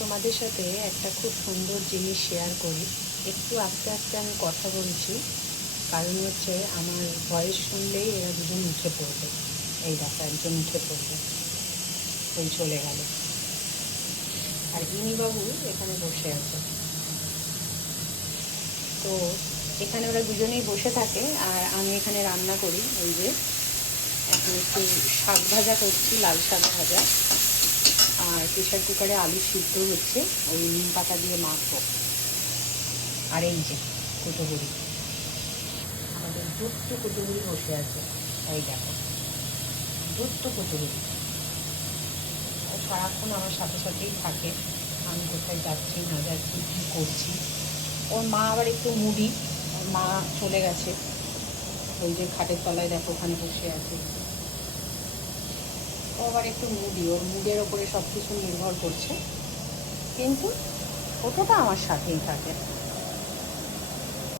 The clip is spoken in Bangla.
তোমাদের সাথে একটা খুব সুন্দর জিনিস শেয়ার করি। একটু আস্তে আস্তে আমি কথা বলছি, কারণ হচ্ছে আমার ভয়েস শুনলেই এরা দুজন উঠে পড়বে। এই দেখো, একজন উঠে পড়বে, ওই চলে গেল। আর ইনিবাবু এখানে বসে আছে। তো এখানে ওরা দুজনেই বসে থাকে, আর আমি এখানে রান্না করি। ওই যে এখন একটু শাক ভাজা করছি, লাল শাক ভাজা। আর প্রেশার কুকারে আলু সিদ্ধ হচ্ছে, ওই নিম পাতা দিয়ে মাখবো। আর এই যে কুটোগুড়ি, আমাদের দুধটু কুটোগুড়ি বসে আছে। এই দেখো, দুধটু কুটোগুড়ি। ও সারাক্ষণ আমার সাথে সাথেই থাকে, আমি কোথায় যাচ্ছি না যাচ্ছি, কী করছি। ওর মা আবার একটু মুডি, ওর মা চলে গেছে। ওই যে খাটের তলায় দেখো, ওখানে বসে আছে। ও আবার একটু মুডি, ওর মুডের ওপরে সব কিছু নির্ভর করছে, কিন্তু ওটা আমার সাথেই থাকে।